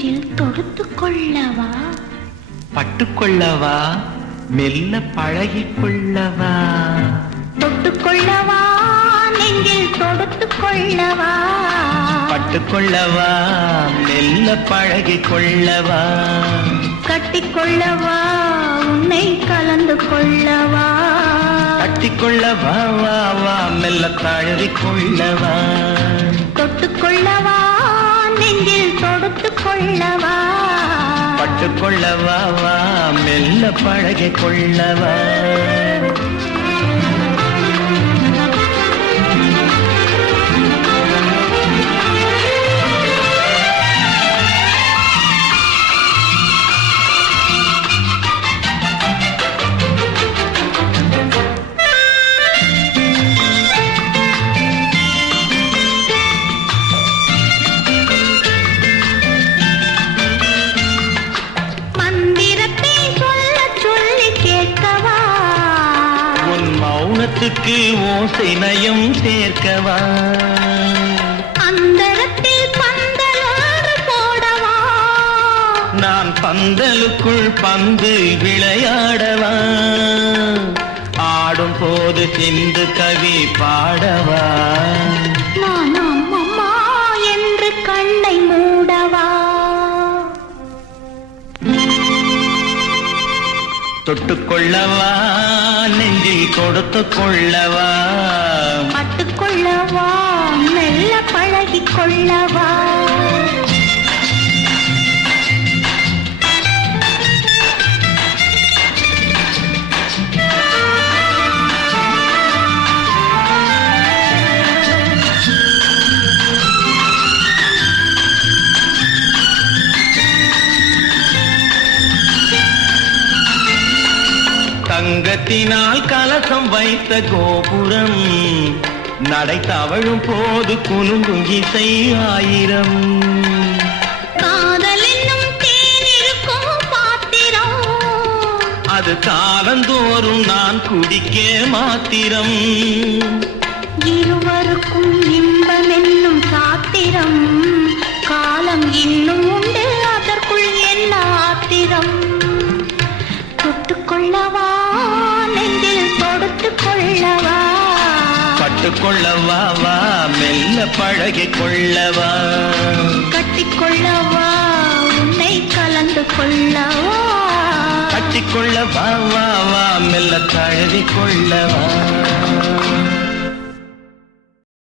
நெஞ்சில் தொடுத்து கொள்ளவா, பட்டுக்கொள்ளவா, மெல்ல பழகிக் கொள்ளவா, தொட்டுக்கொள்ளவா, நெஞ்சில் தொடுத்து கொள்ளவா, பட்டுக்கொள்ளவா, மெல்ல பழகிக் கொள்ளவா, கட்டிக்கொள்ளவா, உன்னை கலந்து கொள்ளவா, கட்டிக்கொள்ளவா, வா வா மெல்ல தழுவிக் கொள்ளவா, தொட்டுக்கொள்ளவா, நெஞ்சில் தொடுத்து கொள்ளவா, பட்டுக்கொள்ளவா, வா மெல்ல பழகிக் கொள்ளவா. மௌனத்துக்கு ஓசை நயம் சேர்க்கவா, அந்தரத்தில் பந்தலோடு போடவா, நான் பந்தலுக்குள் பந்து விளையாடவா, ஆடும் போது சிந்து கவி பாடவா, நான் அம்மம்மா என்று கண்ணை மூடவா, தொட்டுக்கொள்ளவா, நெஞ்சில் கொடுத்து கொள்ளவா, பட்டுக்கொள்ளவா, மெல்ல பழகிக் கொள்ளவா, தங்கத்தினால் கலசம் வைத்த கோபுரம், நடை தவழும் போது குலுங்கும் இசை ஆயிரம், காதல் என்னும் தேனிருக்கும் பாத்திரம், அது காலந்தோறும் நான் குடிக்க மாத்திரம், இருவருக்கும் இன்பம் என்னும் சாத்திரம், காலம் இன்னும் உண்டு அதற்குள் என்ன ஆத்திரம், தொட்டுக்கொள்ளவா, நெஞ்சில் தொடுத்து கொள்ளவா, பட்டுக்கொள்ளவா, வா மெல்ல பழகிக் கொள்ளவா, கட்டிக்கொள்ளவா, உன்னை கலந்து கொள்ளவா, கட்டிக்கொள்ளவா, வா வா மெல்ல தழுவிக் கொள்ளவா.